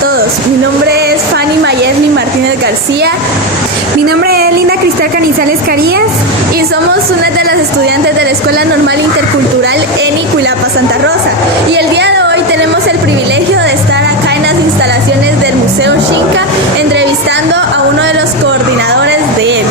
todos, mi nombre es Fanny Mayerly Martínez García. Mi nombre es Linda Cristal Canizales Carías. Y somos una de las estudiantes de la Escuela Normal Intercultural ENI Cuilapa Santa Rosa. Y el día de hoy tenemos el privilegio de estar acá en las instalaciones del Museo Xinca entrevistando a uno de los coordinadores de él.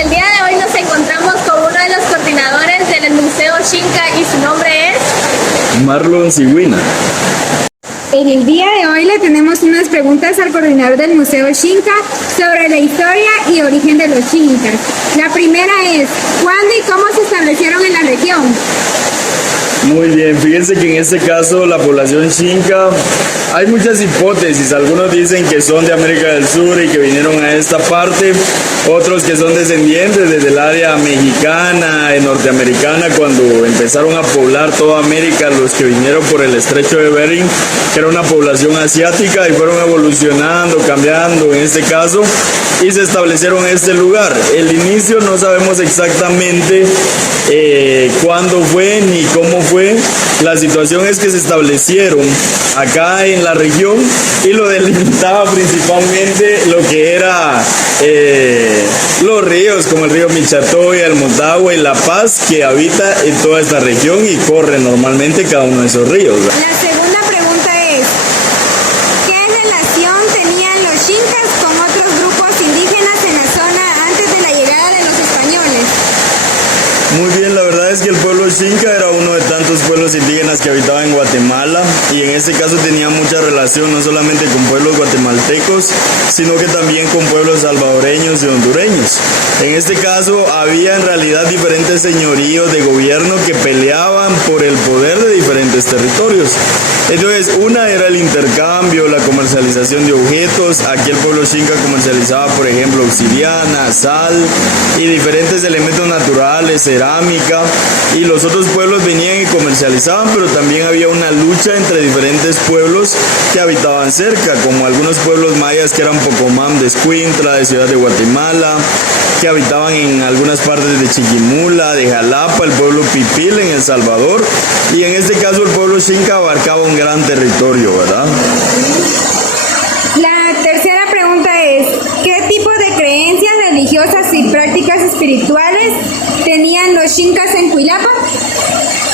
El día de hoy nos encontramos con uno de los coordinadores del Museo Xinca y su nombre es Marlon Cigüina. En el día de hoy le tenemos unas preguntas al coordinador del Museo Xinca sobre la historia y origen de los xincas. La primera es, ¿cuándo y cómo se establecieron en la región? Muy bien, fíjense que en este caso la población xinca, hay muchas hipótesis, algunos dicen que son de América del Sur y que vinieron a esta parte, otros que son descendientes desde el área mexicana y norteamericana cuando empezaron a poblar toda América, los que vinieron por el estrecho de Bering, que era una población asiática y fueron evolucionando, cambiando en este caso y se establecieron en este lugar. El inicio no sabemos exactamente cuándo fue ni cómo fue. La situación es que se establecieron acá en la región y lo delimitaba principalmente lo que era los ríos como el río Michatoya, el Motagua y La Paz, que habita en toda esta región y corre normalmente cada uno de esos ríos. La segunda pregunta es, ¿qué relación tenían los xincas con otros grupos indígenas en la zona antes de la llegada de los españoles? Muy bien, la verdad es que el pueblo xinca era uno de tantos pueblos indígenas que habitaban en Guatemala y en este caso tenía mucha relación no solamente con pueblos guatemaltecos, sino que también con pueblos salvadoreños y hondureños. En este caso había en realidad diferentes señoríos de gobierno que peleaban por el poder de diferentes territorios. Entonces, una era el intercambio, la comercialización de objetos. Aquí el pueblo xinca comercializaba, por ejemplo, obsidiana, sal y diferentes elementos naturales, cerámica, y los otros pueblos venían y comercializaban, pero también había una lucha entre diferentes pueblos que habitaban cerca, como algunos pueblos mayas que eran Pocomam de Escuintla, de Ciudad de Guatemala, que habitaban en algunas partes de Chiquimula, de Jalapa, el pueblo Pipil en El Salvador, y en este caso el pueblo xinca abarcaba un gran territorio, ¿verdad? La tercera pregunta es, ¿qué tipo de creencias religiosas y prácticas espirituales tenían los xincas en Cuilapa?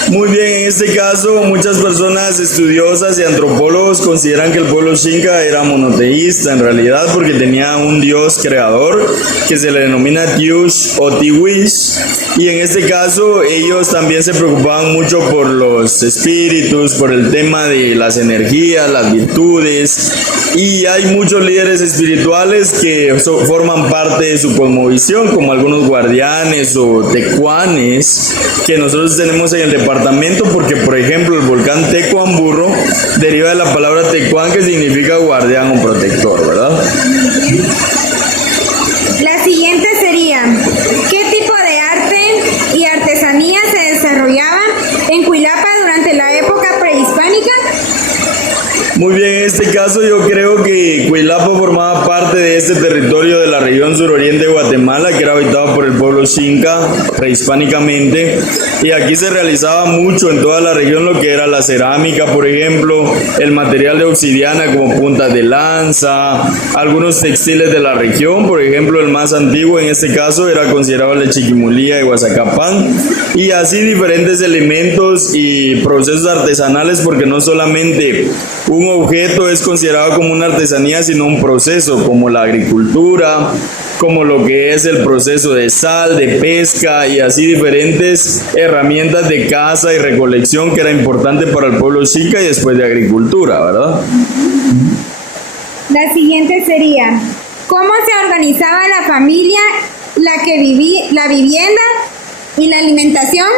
Muy bien, en este caso muchas personas estudiosas y antropólogos consideran que el pueblo xinca era monoteísta en realidad porque tenía un dios creador que se le denomina Tiush o Tiwish, y en este caso ellos también se preocupaban mucho por los espíritus, por el tema de las energías, las virtudes, y hay muchos líderes espirituales que forman parte de su cosmovisión, como algunos guardianes o tecuanes que nosotros tenemos en el departamento, porque por ejemplo el volcán Tecuanburro deriva de la palabra tecuán, que significa guardián o protector, ¿verdad? La siguiente sería, ¿qué tipo de arte y artesanía se desarrollaban en Cuilapa durante la época prehispánica? Muy bien, en este caso yo creo que Cuilapa formaba parte de este territorio de la región suroriente de Guatemala, que era habitado por el pueblo xinca prehispánicamente, y aquí se realizaba mucho en toda la región lo que era la cerámica, por ejemplo, el material de obsidiana como puntas de lanza, algunos textiles de la región, por ejemplo el más antiguo en este caso era considerado el de Chiquimulía y Guazacapán, y así diferentes elementos y procesos artesanales, porque no solamente un objeto es considerado como una artesanía, sino un proceso como la agricultura, como lo que es el proceso de sal, de pesca y así diferentes herramientas de caza y recolección que era importante para el pueblo xinca y después de agricultura, ¿verdad? La siguiente sería, ¿cómo se organizaba la familia, la vivienda y la alimentación?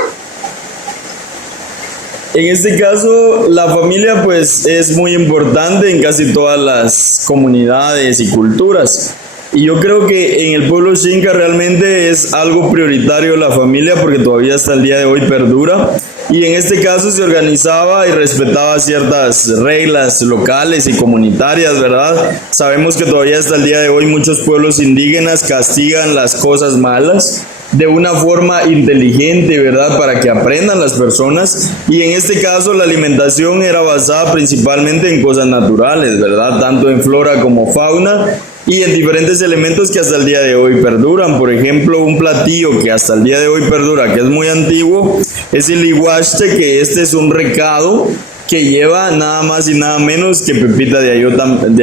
En este caso, la familia pues es muy importante en casi todas las comunidades y culturas. Y yo creo que en el pueblo xinca realmente es algo prioritario la familia, porque todavía hasta el día de hoy perdura. Y en este caso se organizaba y respetaba ciertas reglas locales y comunitarias, ¿verdad? Sabemos que todavía hasta el día de hoy muchos pueblos indígenas castigan las cosas malas, de una forma inteligente, ¿verdad? Para que aprendan las personas. Y en este caso la alimentación era basada principalmente en cosas naturales, ¿verdad? Tanto en flora como fauna y en diferentes elementos que hasta el día de hoy perduran. Por ejemplo, un platillo que hasta el día de hoy perdura, que es muy antiguo, es el iguaste, que este es un recado que lleva nada más y nada menos que pepita de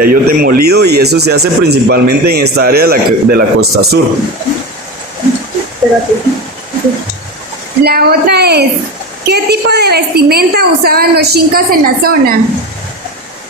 ayote molido, y eso se hace principalmente en esta área de la costa sur. La otra es, ¿qué tipo de vestimenta usaban los xincas en la zona?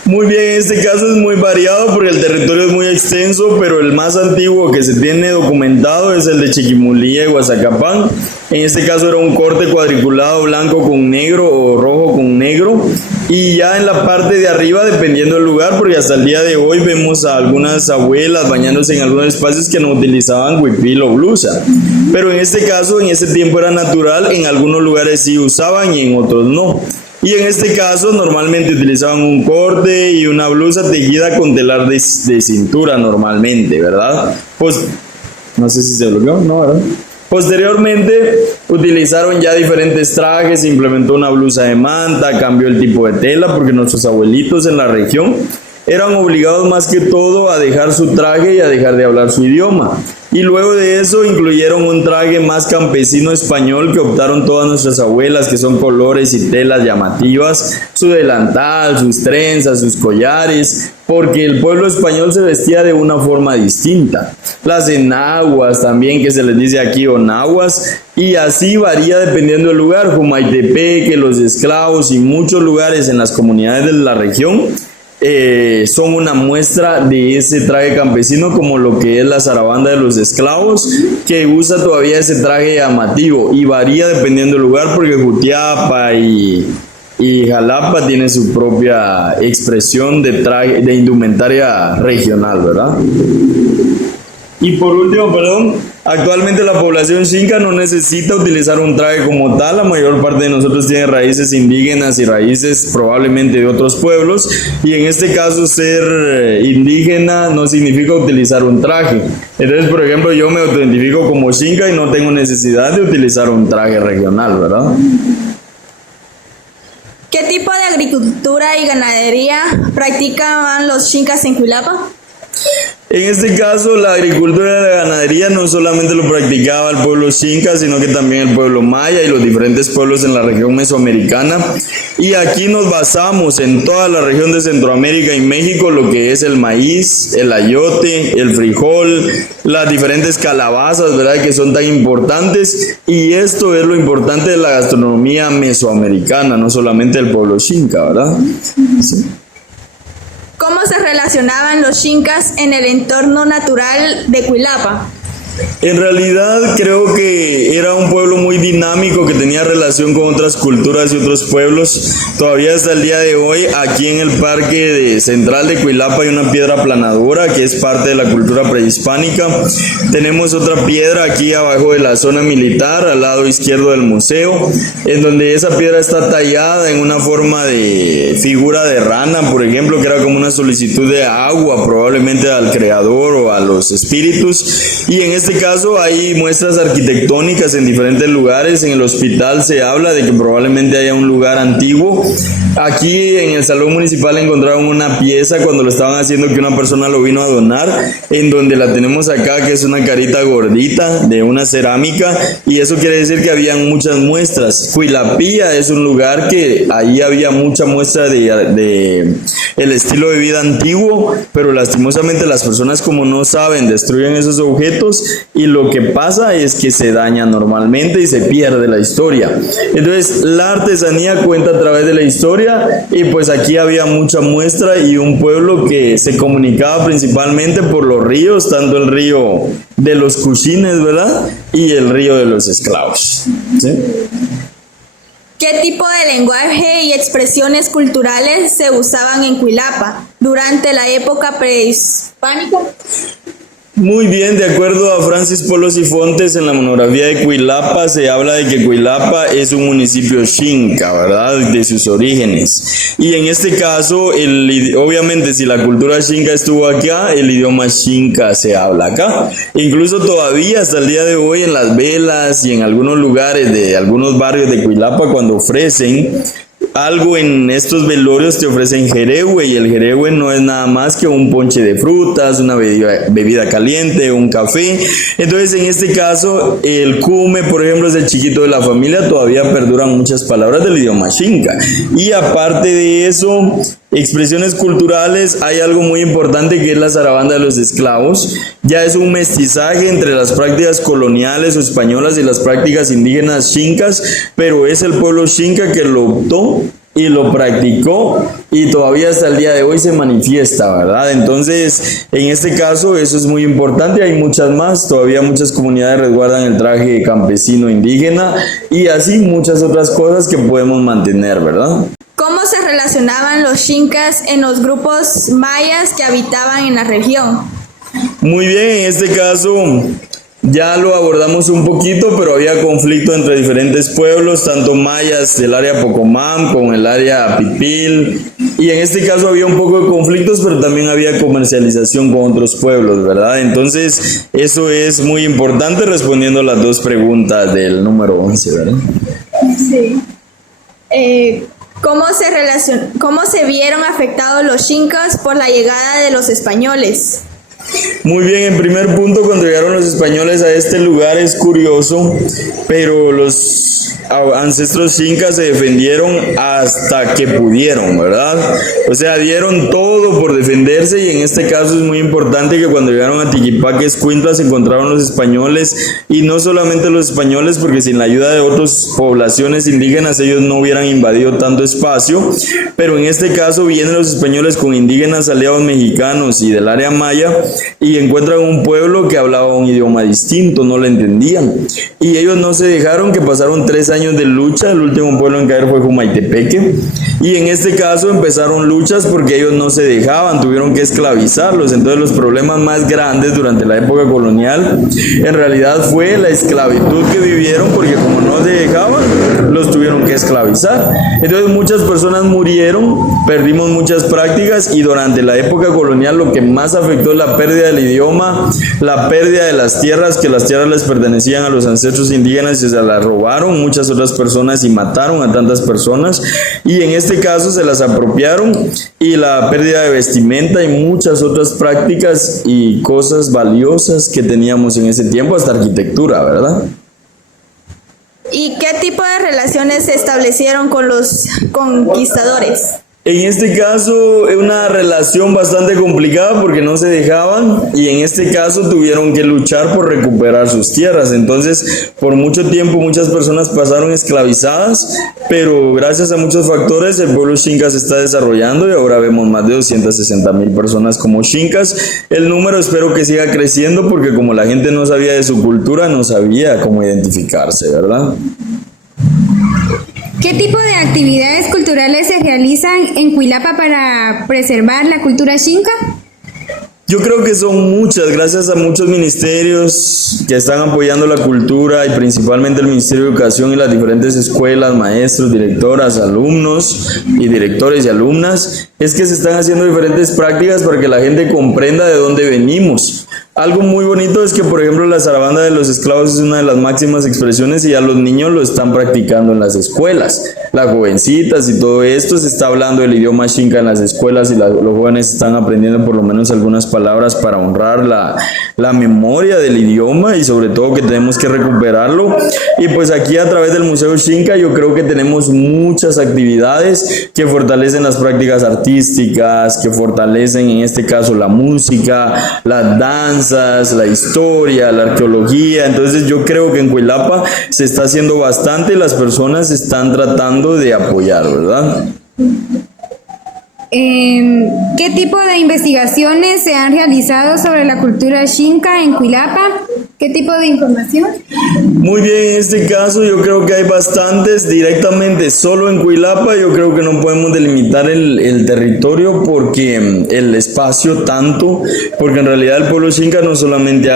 Muy bien, en este caso es muy variado porque el territorio es muy extenso, pero el más antiguo que se tiene documentado es el de Chiquimulía y Guazacapán. En este caso era un corte cuadriculado blanco con negro o rojo con negro, y ya en la parte de arriba, dependiendo del lugar, porque hasta el día de hoy vemos a algunas abuelas bañándose en algunos espacios que no utilizaban huipil o blusa, pero en este caso, en ese tiempo era natural, en algunos lugares sí usaban y en otros no. Y en este caso normalmente utilizaban un corte y una blusa tejida con telar de cintura normalmente, ¿verdad? Pues, no sé si se bloqueó, ¿no? ¿Verdad? Posteriormente utilizaron ya diferentes trajes, se implementó una blusa de manta, cambió el tipo de tela porque nuestros abuelitos en la región eran obligados más que todo a dejar su traje y a dejar de hablar su idioma. Y luego de eso incluyeron un traje más campesino español que optaron todas nuestras abuelas, que son colores y telas llamativas, su delantal, sus trenzas, sus collares, porque el pueblo español se vestía de una forma distinta. Las enaguas también, que se les dice aquí, o nahuas, y así varía dependiendo del lugar. Jumaitepeque, los esclavos y muchos lugares en las comunidades de la región son una muestra de ese traje campesino, como lo que es la zarabanda de los esclavos, que usa todavía ese traje llamativo, y varía dependiendo del lugar porque Jutiapa y Jalapa tiene su propia expresión de traje, de indumentaria regional, ¿verdad? Y por último, actualmente la población xinca no necesita utilizar un traje como tal. La mayor parte de nosotros tiene raíces indígenas y raíces probablemente de otros pueblos, y en este caso ser indígena no significa utilizar un traje. Entonces, por ejemplo, yo me autoidentifico como xinca y no tengo necesidad de utilizar un traje regional, ¿verdad? ¿Qué tipo de agricultura y ganadería practicaban los xincas en Cuilapa? En este caso, la agricultura y la ganadería no solamente lo practicaba el pueblo xinca, sino que también el pueblo maya y los diferentes pueblos en la región mesoamericana. Y aquí nos basamos en toda la región de Centroamérica y México, lo que es el maíz, el ayote, el frijol, las diferentes calabazas, ¿verdad?, que son tan importantes. Y esto es lo importante de la gastronomía mesoamericana, no solamente del pueblo xinca, ¿verdad? Sí. ¿Cómo se relacionaban los xincas en el entorno natural de Cuilapa? En realidad creo que era un pueblo muy dinámico que tenía relación con otras culturas y otros pueblos. Todavía hasta el día de hoy, aquí en el parque central de Cuilapa hay una piedra planadora que es parte de la cultura prehispánica. Tenemos otra piedra aquí abajo de la zona militar, al lado izquierdo del museo, en donde esa piedra está tallada en una forma de figura de rana, por ejemplo, que era como una solicitud de agua, probablemente al creador o a los espíritus. Y en este caso hay muestras arquitectónicas en diferentes lugares. En el hospital se habla de que probablemente haya un lugar antiguo. Aquí en el salón municipal encontraron una pieza cuando lo estaban haciendo, que una persona lo vino a donar, en donde la tenemos acá, que es una carita gordita de una cerámica, y eso quiere decir que habían muchas muestras. Cuilapía es un lugar que ahí había mucha muestra de el estilo de vida antiguo, pero lastimosamente las personas, como no saben, destruyen esos objetos, y lo que pasa es que se daña normalmente y se pierde la historia. Entonces la artesanía cuenta a través de la historia, y pues aquí había mucha muestra y un pueblo que se comunicaba principalmente por los ríos, tanto el río de los Cuchines, ¿verdad?, y el río de los esclavos, ¿sí? ¿Qué tipo de lenguaje y expresiones culturales se usaban en Cuilapa durante la época prehispánica? Muy bien, de acuerdo a Francis Polos y Fontes, en la monografía de Cuilapa se habla de que Cuilapa es un municipio xinca, ¿verdad? De sus orígenes. Y en este caso, obviamente, si la cultura xinca estuvo acá, el idioma xinca se habla acá. Incluso todavía, hasta el día de hoy, en las velas y en algunos lugares de algunos barrios de Cuilapa, cuando ofrecen algo en estos velorios te ofrecen jerehue, y el jerehue no es nada más que un ponche de frutas, una bebida caliente, un café. Entonces, en este caso, el cume, por ejemplo, es el chiquito de la familia, todavía perduran muchas palabras del idioma xinca. Y aparte de eso, expresiones culturales, hay algo muy importante que es la zarabanda de los esclavos. Ya es un mestizaje entre las prácticas coloniales o españolas y las prácticas indígenas xincas, pero es el pueblo xinca que lo optó y lo practicó, y todavía hasta el día de hoy se manifiesta, ¿verdad? Entonces, en este caso, eso es muy importante. Hay muchas más, todavía muchas comunidades resguardan el traje campesino indígena, y así muchas otras cosas que podemos mantener, ¿verdad? ¿Cómo se relacionaban los xincas en los grupos mayas que habitaban en la región? Muy bien, en este caso ya lo abordamos un poquito, pero había conflicto entre diferentes pueblos, tanto mayas del área Pocomam con el área Pipil, y en este caso había un poco de conflictos, pero también había comercialización con otros pueblos, ¿verdad? Entonces, eso es muy importante, respondiendo a las dos preguntas del número 11, ¿verdad? Sí. ¿Cómo se vieron afectados los xincas por la llegada de los españoles? Muy bien, en primer punto, cuando llegaron los españoles a este lugar es curioso, pero los ancestros xincas se defendieron hasta que pudieron, ¿verdad? O sea, dieron todo por defenderse, y en este caso es muy importante que cuando llegaron a Tiquipaque, Escuintla, se encontraron los españoles, y no solamente los españoles, porque sin la ayuda de otras poblaciones indígenas ellos no hubieran invadido tanto espacio, pero en este caso vienen los españoles con indígenas aliados mexicanos y del área maya, y encuentran un pueblo que hablaba un idioma distinto, no lo entendían, y ellos no se dejaron, que pasaron 3 años de lucha. El último pueblo en caer fue Jumaitepeque, y en este caso empezaron luchas porque ellos no se dejaban, tuvieron que esclavizarlos. Entonces, los problemas más grandes durante la época colonial en realidad fue la esclavitud que vivieron, porque como no se dejaban, los tuvieron que esclavizar. Entonces, muchas personas murieron, perdimos muchas prácticas, y durante la época colonial lo que más afectó es la pérdida del idioma, la pérdida de las tierras, que las tierras les pertenecían a los ancestros indígenas y se las robaron muchas otras personas y mataron a tantas personas, y en este caso se las apropiaron, y la pérdida de vestimenta y muchas otras prácticas y cosas valiosas que teníamos en ese tiempo, hasta arquitectura, ¿verdad? ¿Y qué tipo de relaciones se establecieron con los conquistadores? En este caso, una relación bastante complicada porque no se dejaban, y en este caso tuvieron que luchar por recuperar sus tierras. Entonces, por mucho tiempo muchas personas pasaron esclavizadas, pero gracias a muchos factores el pueblo xinca se está desarrollando, y ahora vemos más de 260,000 personas como xincas. El número espero que siga creciendo, porque como la gente no sabía de su cultura, no sabía cómo identificarse, ¿verdad? ¿Qué tipo de actividades culturales se realizan en Cuilapa para preservar la cultura xinca? Yo creo que son muchas, gracias a muchos ministerios que están apoyando la cultura, y principalmente el Ministerio de Educación y las diferentes escuelas, maestros, directoras, alumnos y directores y alumnas, es que se están haciendo diferentes prácticas para que la gente comprenda de dónde venimos. Algo muy bonito es que, por ejemplo, la zarabanda de los esclavos es una de las máximas expresiones, y ya los niños lo están practicando en las escuelas. Las jovencitas y todo esto se está hablando el idioma xinca en las escuelas, y los jóvenes están aprendiendo por lo menos algunas palabras para honrar la memoria del idioma, y sobre todo que tenemos que recuperarlo. Y pues aquí, a través del Museo Xinca, yo creo que tenemos muchas actividades que fortalecen las prácticas artísticas, que fortalecen en este caso la música, las danzas, la historia, la arqueología. Entonces yo creo que en Cuilapa se está haciendo bastante, y las personas están tratando de apoyar, ¿verdad? ¿Qué tipo de investigaciones se han realizado sobre la cultura xinca en Cuilapa? ¿Qué tipo de información? Muy bien, en este caso yo creo que hay bastantes directamente solo en Cuilapa. Yo creo que no podemos delimitar el territorio porque el espacio tanto, porque en realidad el pueblo Xinca no solamente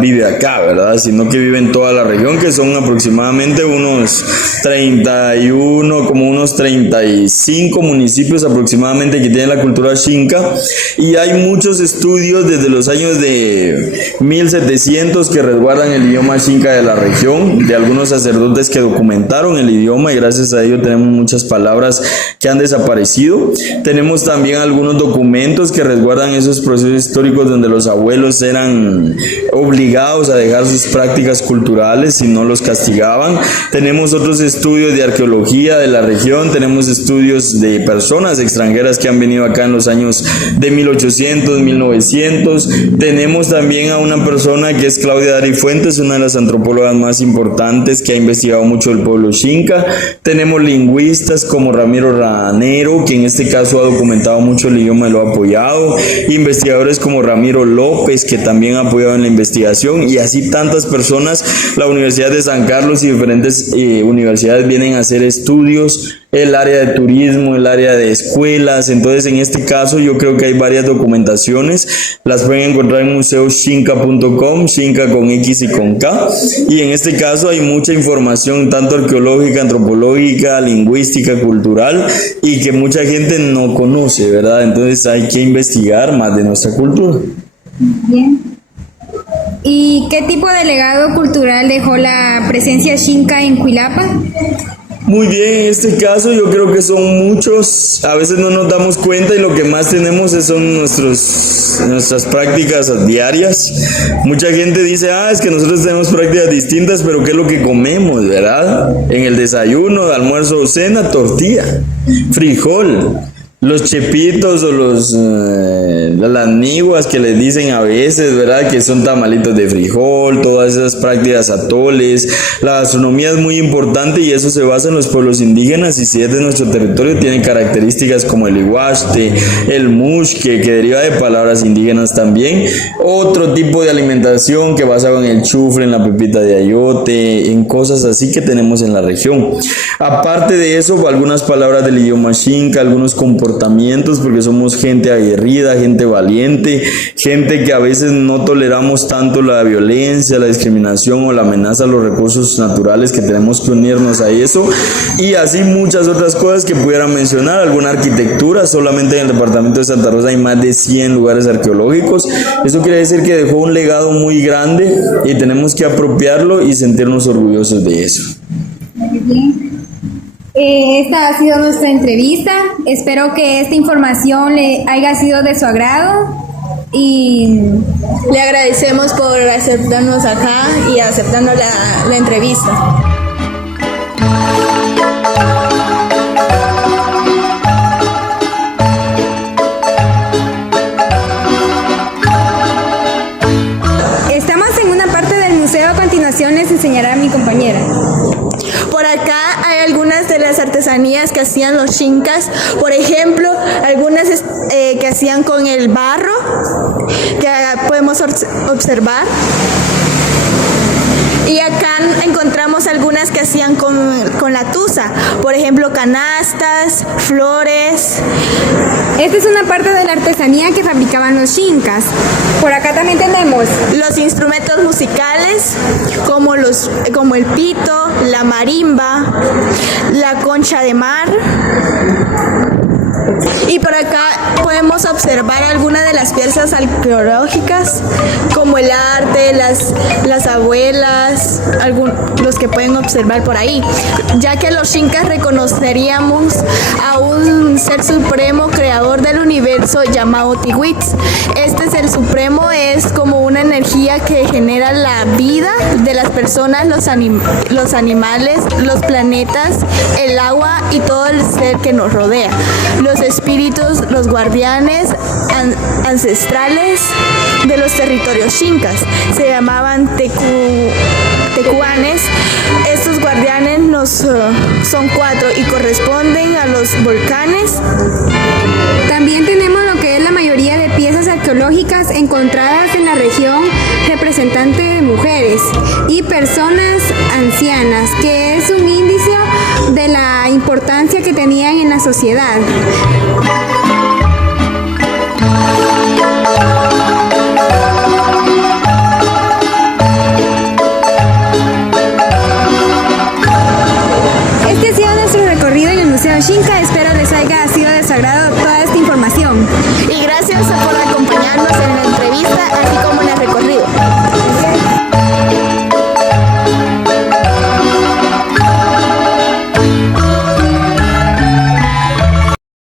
vive acá, ¿verdad? Sino que vive en toda la región, que son aproximadamente unos 31, como unos 35 municipios aproximadamente que tienen la cultura Xinca, y hay muchos estudios desde los años de 1700 que resguardan el idioma Xinca de la región, de algunos sacerdotes que documentaron el idioma, y gracias a ello tenemos muchas palabras que han desaparecido. Tenemos también algunos documentos que resguardan esos procesos históricos donde los abuelos eran obligados a dejar sus prácticas culturales y no los castigaban. Tenemos otros estudios de arqueología de la región, tenemos estudios de personas extranjeras que han venido acá en los años de 1800, 1900. Tenemos también a una persona que es Claudia Dari Fuentes, una de las antropólogas más importantes que ha investigado mucho el pueblo Xinca. Tenemos lingüistas como Ramiro Ranero, que en este caso ha documentado mucho el idioma y lo ha apoyado. Investigadores como Ramiro López, que también ha apoyado en la investigación, y así tantas personas. La Universidad de San Carlos y diferentes universidades vienen a hacer estudios, el área de turismo, el área de escuelas. Entonces en este caso yo creo que hay varias documentaciones, las pueden encontrar en museoxinca.com, Xinca con X y con K, y en este caso hay mucha información tanto arqueológica, antropológica, lingüística, cultural, y que mucha gente no conoce, ¿verdad? Entonces hay que investigar más de nuestra cultura. Bien. ¿Y qué tipo de legado cultural dejó la presencia Xinca en Cuilapa? Muy bien, en este caso yo creo que son muchos, a veces no nos damos cuenta, y lo que más tenemos son nuestras prácticas diarias. Mucha gente dice, es que nosotros tenemos prácticas distintas, pero ¿qué es lo que comemos, verdad? En el desayuno, almuerzo o cena, tortilla, frijol. Los chepitos o las niguas que les dicen a veces, ¿verdad? Que son tamalitos de frijol, todas esas prácticas atoles. La gastronomía es muy importante y eso se basa en los pueblos indígenas, y si es de nuestro territorio tiene características como el iguaste, el mushque, que deriva de palabras indígenas también. Otro tipo de alimentación que basa en el chufle, en la pepita de ayote, en cosas así que tenemos en la región. Aparte de eso, algunas palabras del idioma Xinca, algunos comportamientos, porque somos gente aguerrida, gente valiente, gente que a veces no toleramos tanto la violencia, la discriminación o la amenaza a los recursos naturales, que tenemos que unirnos a eso, y así muchas otras cosas que pudiera mencionar. Alguna arquitectura, solamente en el departamento de Santa Rosa hay más de 100 lugares arqueológicos. Eso quiere decir que dejó un legado muy grande y tenemos que apropiarlo y sentirnos orgullosos de eso. Muy bien. Esta ha sido nuestra entrevista. Espero que esta información le haya sido de su agrado y le agradecemos por aceptarnos acá y aceptando la entrevista. Estamos en una parte del museo. A continuación les enseñará a mi compañera. Por acá hay algunas de las artesanías que hacían los xincas, por ejemplo, algunas que hacían con el barro, que podemos observar. Y acá encontramos algunas que hacían con la tusa, por ejemplo, canastas, flores. Esta es una parte de la artesanía que fabricaban los xincas. Por acá también tenemos los instrumentos musicales, como el pito, la marimba, la concha de mar. Y por acá podemos observar algunas de las piezas arqueológicas, como el arte, las abuelas, los que pueden observar por ahí, ya que los xincas reconoceríamos a un ser supremo creador del universo llamado Tiwitz. Este ser supremo es como una energía que genera la vida de las personas, los animales, los planetas, el agua y todo el ser que nos rodea. Los espíritus, los guardianes ancestrales de los territorios xincas se llamaban tecuanes. Estos guardianes son 4 y corresponden a los volcanes. También tenemos lo que es la mayoría de piezas arqueológicas arqueológicas encontradas en la región representante de mujeres y personas ancianas, que es un índice de la importancia que tenían en la sociedad.